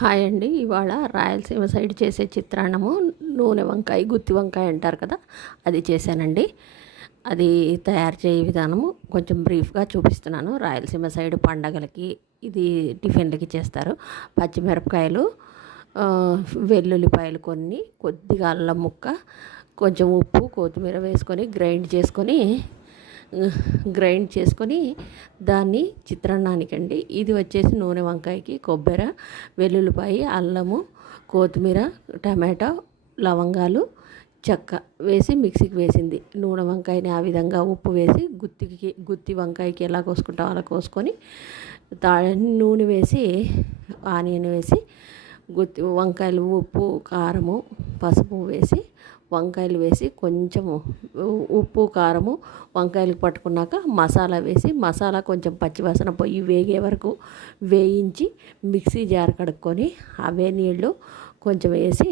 Hi అండి. ఇవాళ Rayalaseema side చేసే చిత్రాన్నము నూనె వంకాయ, గుత్తి వంకాయ అంటారు కదా, అది చేశానండి. అది తయారు చేయ విధానము కొంచెం బ్రీఫ్గా చూపిస్తున్నాను. రాయలసీమ సైడ్ పండగలకి ఇది టిఫిన్లకి చేస్తారు. పచ్చిమిరపకాయలు, వెల్లుల్లిపాయలు కొన్ని, కొద్దిగా అల్లం ముక్క, కొంచెం ఉప్పు, కొత్తిమీర వేసుకొని గ్రైండ్ చేసుకొని దాన్ని చిత్రాన్నానికండి. ఇది వచ్చేసి నూనె వంకాయకి కొబ్బరి, వెల్లుల్లిపాయ, అల్లము, కొత్తిమీర, టమాటో, లవంగాలు, చెక్క వేసి మిక్సీకి వేసింది. నూనె వంకాయని ఆ విధంగా ఉప్పు వేసి గుత్తి వంకాయకి ఎలా కోసుకుంటామో అలా కోసుకొని నూనె వేసి ఆనియన్ వేసి గుత్తి వంకాయలు ఉప్పు, కారము, పసుపు వేసి వంకాయలు వేసి కొంచెము ఉప్పు, కారము వంకాయలకు పట్టుకున్నాక మసాలా వేసి మసాలా కొంచెం పచ్చివాసన పోయి వేగే వరకు వేయించి మిక్సీ జార్ కడుక్కొని అవే నీళ్ళు కొంచెం వేసి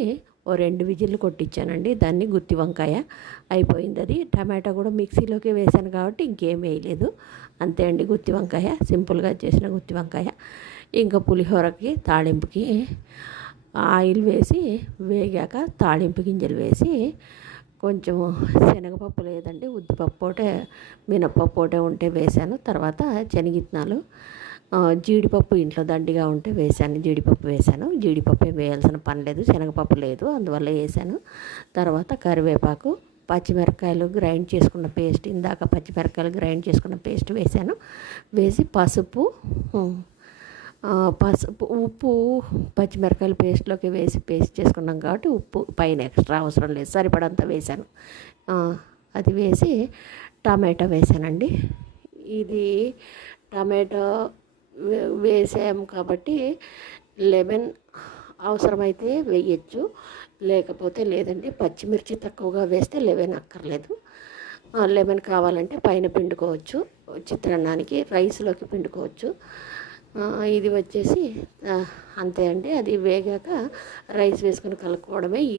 ఓ 2 విజిల్లు కొట్టించానండి. దాన్ని గుత్తి వంకాయ అయిపోయింది. అది టమాటా కూడా మిక్సీలోకి వేసాను కాబట్టి ఇంకేం వేయలేదు. అంతే అండి, గుత్తి వంకాయ సింపుల్గా చేసిన గుత్తి వంకాయ. ఇంకా పులిహోరకి తాళింపుకి ఆయిల్ వేసి వేగాక తాళింపు గింజలు వేసి కొంచెం శనగపప్పు లేదండి, ఉద్దిపప్పు ఒకటే, మినప్పప్పు ఒకటే ఉంటే వేశాను. తర్వాత శనగిత్తనాలు, జీడిపప్పు ఇంట్లో దండిగా ఉంటే వేశాను, జీడిపప్పు వేశాను. జీడిపప్పు వేయాల్సిన పని లేదు, శనగపప్పు లేదు, అందువల్ల వేశాను. తర్వాత కరివేపాకు, పచ్చిమిరపకాయలు గ్రైండ్ చేసుకున్న పేస్ట్, ఇందాక పచ్చిమిరపకాయలు గ్రైండ్ చేసుకున్న పేస్ట్ వేశాను. వేసి పసుపు, ఉప్పు పచ్చిమిరపకాయలు పేస్ట్లోకి వేసి పేస్ట్ చేసుకున్నాం కాబట్టి ఉప్పు పైన ఎక్స్ట్రా అవసరం లేదు, సరిపడంత వేశాను. అది వేసి టమాటా వేసానండి. ఇది టమాటా వేసాము కాబట్టి లెమన్ అవసరమైతే వేయచ్చు, లేకపోతే లేదండి. పచ్చిమిర్చి తక్కువగా వేస్తే లెమన్ అక్కర్లేదు. లెమన్ కావాలంటే పైన పిండుకోవచ్చు, చిత్రాన్నానికి రైస్లోకి పిండుకోవచ్చు. ఇది వచ్చేసి అంతే అండి. అది వేగాక రైస్ వేసుకొని కలుపుకోవడమే.